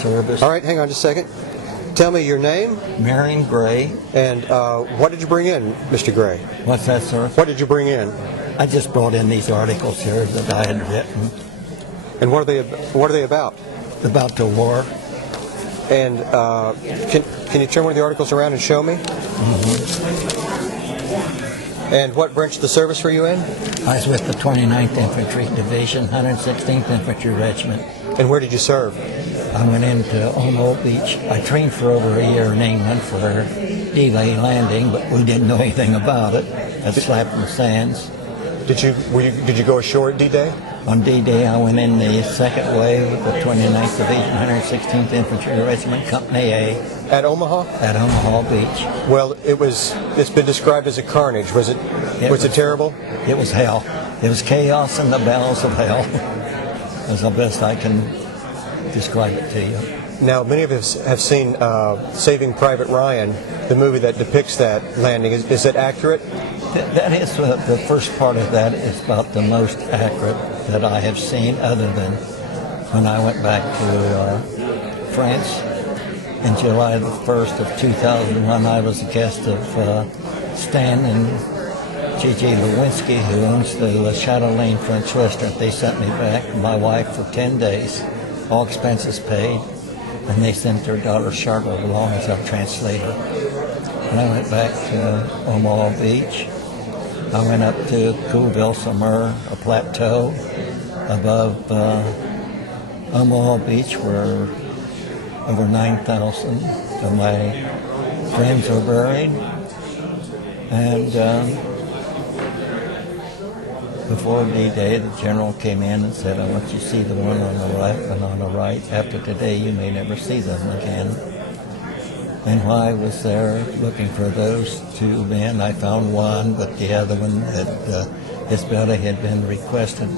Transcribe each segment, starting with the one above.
service. All right, hang on just a second. Tell me your name. Marion Gray. And what did you bring in, Mr. Gray? What's that, sir? What did you bring in? I just brought in these articles here that I had written. And what are they about? About the war. And can you turn one of the articles around and show me? And what branch of the service were you in? I was with the 29th Infantry Division, 116th Infantry Regiment. And where did you serve? I went into Omaha Beach. I trained for over a year in England for D-Day landing, but we didn't know anything about it. At Slapton Sands. Did you go ashore at D-Day? On D-Day, I went in the second wave of the 29th Division, 116th Infantry Regiment, Company A. At Omaha? At Omaha Beach. Well, it's been described as a carnage. Was it terrible? It was hell. It was chaos in the bowels of hell. That's the best I can describe it to you. Now, many of us have seen Saving Private Ryan, the movie that depicts that landing. Is it accurate? That is the first part of that is about the most accurate that I have seen, other than when I went back to France in July the 1st of 2001. I was a guest of Stan and Gigi Lewinsky, who owns the Le Chatelaine French restaurant. They sent me back and my wife for 10 days, all expenses paid, and they sent their daughter Charlotte along as our translator. And I went back to Omaha Beach. I went up to Coolville, Samur, a plateau above Omaha Beach where over 9,000 of my friends are buried. And before D-Day, the general came in and said, I want you to see the one on the left and on the right. After today, you may never see them again. And while I was there looking for those two men, I found one, but the other one, his body had been requested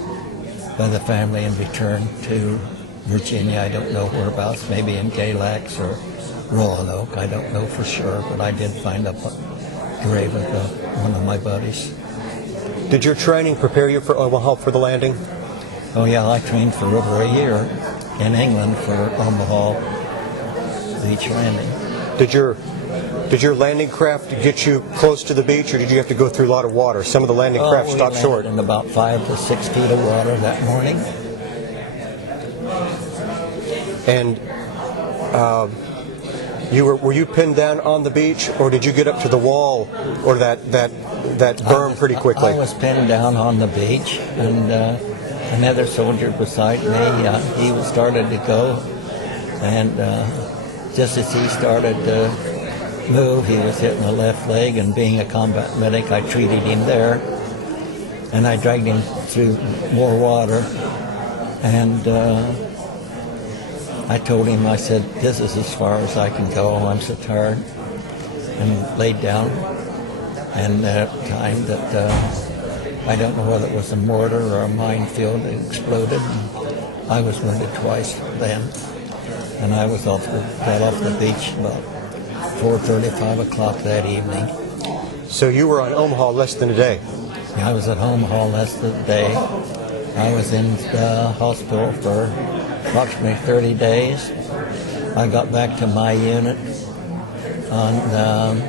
by the family and returned to Virginia. I don't know whereabouts, maybe in Galax or Roanoke. I don't know for sure, but I did find a grave of one of my buddies. Did your training prepare you for Omaha for the landing? Oh yeah, I trained for over a year in England for Omaha Beach landing. Did your landing craft get you close to the beach, or did you have to go through a lot of water? Some of the landing craft stopped short. In about 5 to 6 feet of water that morning. And were you pinned down on the beach, or did you get up to the wall or that berm pretty quickly? I was pinned down on the beach, and another soldier beside me, he started to go, and just as he started to move, he was hitting the left leg, and being a combat medic, I treated him there, and I dragged him through more water, and I told him, I said, this is as far as I can go, I'm so tired, and laid down, and at the time that I don't know whether it was a mortar or a minefield, it exploded, and I was wounded twice then. And I was got off the beach about 4:30, 5 o'clock that evening. So you were on Omaha less than a day? I was at Omaha less than a day. I was in the hospital for approximately 30 days. I got back to my unit on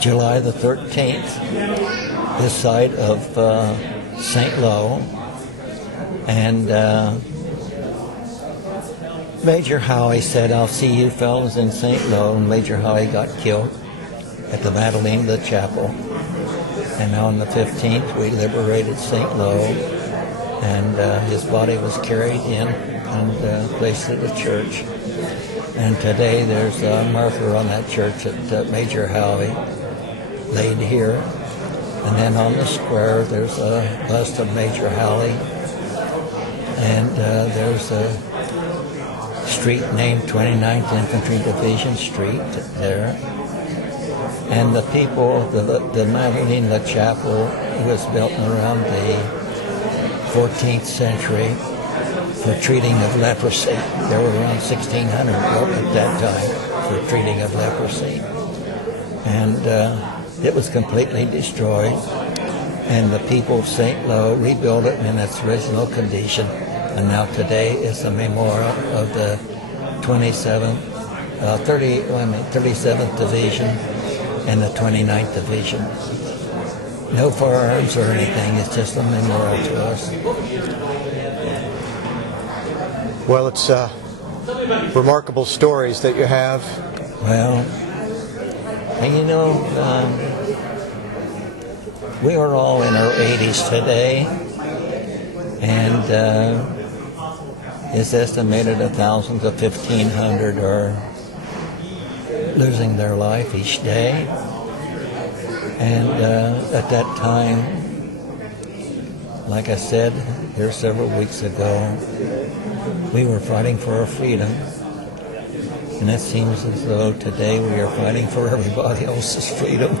July the 13th, this side of St. Lo, and Major Howie said, I'll see you fellas in St. Lo, and Major Howie got killed at the Madeleine de la Chapel. And on the 15th, we liberated St. Lo, and his body was carried in and placed at the church. And today there's a marker on that church at Major Howie laid here. And then on the square, there's a bust of Major Howie, and there's a street named 29th Infantry Division Street there. And the people, the Madeleine La Chapel was built around the 14th century for treating of leprosy. There were around 1,600 built at that time for treating of leprosy. And it was completely destroyed. And the people of St. Lo rebuilt it in its original condition And now today is a memorial of the 37th Division and the 29th Division. No firearms or anything, it's just a memorial to us. Well, it's remarkable stories that you have. Well, and you know, we are all in our 80s today, and it's estimated 1,000 to 1,500 are losing their life each day. And at that time, like I said here several weeks ago, we were fighting for our freedom. And it seems as though today we are fighting for everybody else's freedom.